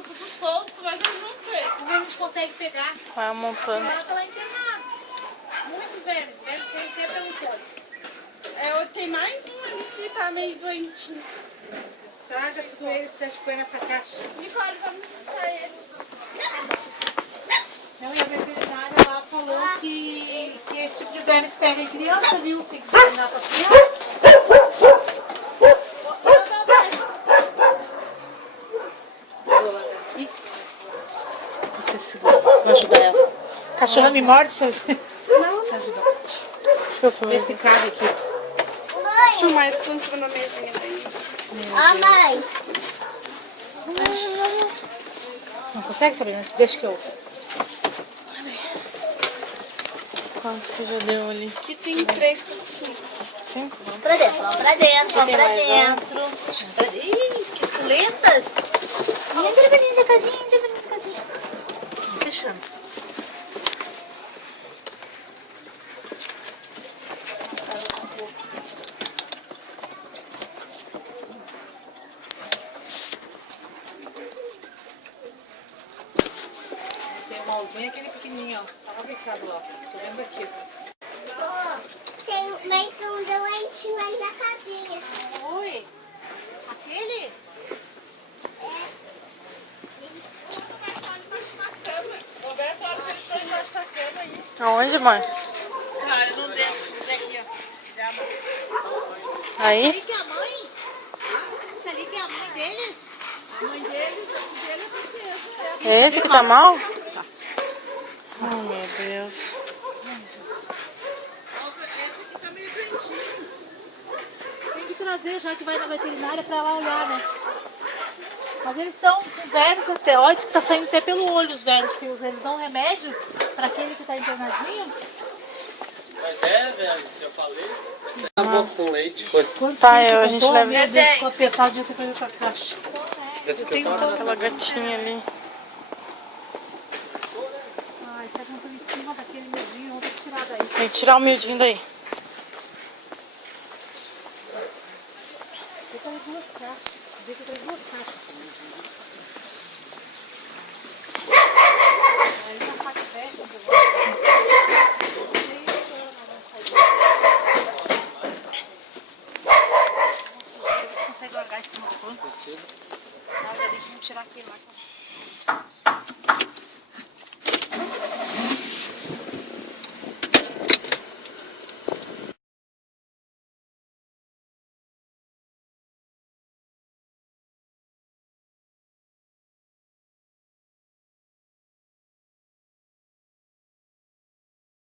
tava tudo solto, mas eu juntei. Como a gente consegue pegar? Vai amontando. Ela tá lá internada. Muito velho. Deve ter pelo todo. Tem mais um ali que tá meio doentinho. Traga tudo eles que põe nessa caixa. Nicole, vamos juntar ele. Não, e a veterinária lá falou que esse tipo de vermes pega em criança, viu? Tem que ensinar pra criança. Vou lá aqui. Não sei se vou ajudar ela. Cachorra me morde, seu. Não, Me ajuda. Deixa eu ver. Esse cara aqui. deixa eu mais tanto na mesinha daí. Mãe. Não consegue, Sabrina? Deixa que eu... Quantos que já deu ali? Aqui tem 3 com 5. 5? Vamos pra dentro, vamos pra dentro, vamos Tem pra mais dentro. Ih, que esqueletas. Entra, menina, casinha, entra, menina, casinha. Fechando. Tem um malzinho, aquele pequenininho, ó. Tava deitado lá. Tô vendo aqui. Tem mais um doente mais da casinha. Oi. Aquele? Roberto, olha se eles estão embaixo da cama aí. Aonde, mãe? Ah, eu não deixo. Daqui, ó. Já, mãe. Aí? Ali que é a mãe? Esse ali que é a mãe deles? A mãe deles, a dele é princesa. É esse que tá mal? Oh, meu Deus. Esse aqui tá meio doentinho. Tem que trazer, já que vai na veterinária, pra lá olhar, né? Mas eles estão com vermes até, olha, que tá saindo até pelo olho os vermes, que eles dão remédio pra aquele que tá internadinho. Mas velho, se eu falei, você acabou com leite, coisa. Tá, a gente leva. Meu Deus, ficou apertado de eu ter que ir pra caixa. Esse aqui eu Aquela gatinha ali. Ai, tá jantando em cima daquele medinho, vamos ter que tirar daí. Tem que tirar o miudinho daí. Eu tenho 2 caixas, vê que eu tenho 2 caixas. Aí já tá de festa, consegue largar em cima do pano? Precisa. Na hora de tirar aqui lá.